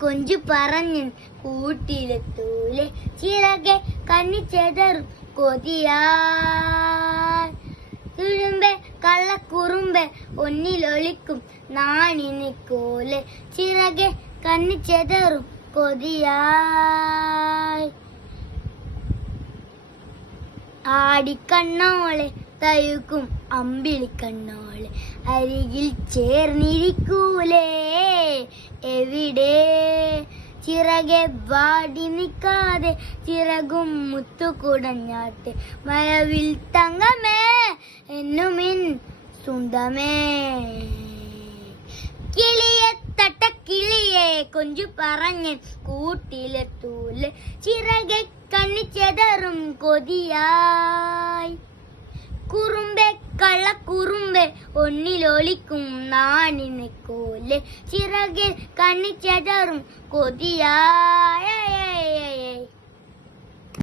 കൊഞ്ചു പറഞ്ഞൻ കൂട്ടിലെത്തൂലേ ചിറകെ കണ്ണിച്ചെതറും കൊതിയായി തുഴുമ്പെ കള്ളക്കുറുമ്പെ ഒന്നിലൊളിക്കും നാണിനിക്കോലെ ചിറകെ കണ്ണിച്ചെതറും കൊതിയായി ആടിക്കണ്ണോളെ തഴുക്കും അമ്പിളിക്കണ്ണോളെ അരികിൽ ചേർന്നിരിക്കൂലേ എവിടെ ചിറകെ വാടി നിൽക്കാതെ ചിറകും മുത്തുകുടഞ്ഞാട്ട് മഴവിൽ തങ്കമേ എന്നുമിൻ സുന്ദമേ കിളിയെ തട്ടക്കിളിയെ കൊഞ്ചു പറഞ്ഞൻ കൂട്ടിലെത്തൂലെ ചിറകെ കണ്ണിച്ചെതറും കൊതിയായി കുറുമ്പെ കള്ളക്കുറുമ്പെ ഒന്നിലൊളിക്കും നാണിനെക്കോലെ ചിറകിൽ കണ്ണിച്ചെതറും കൊതിയായ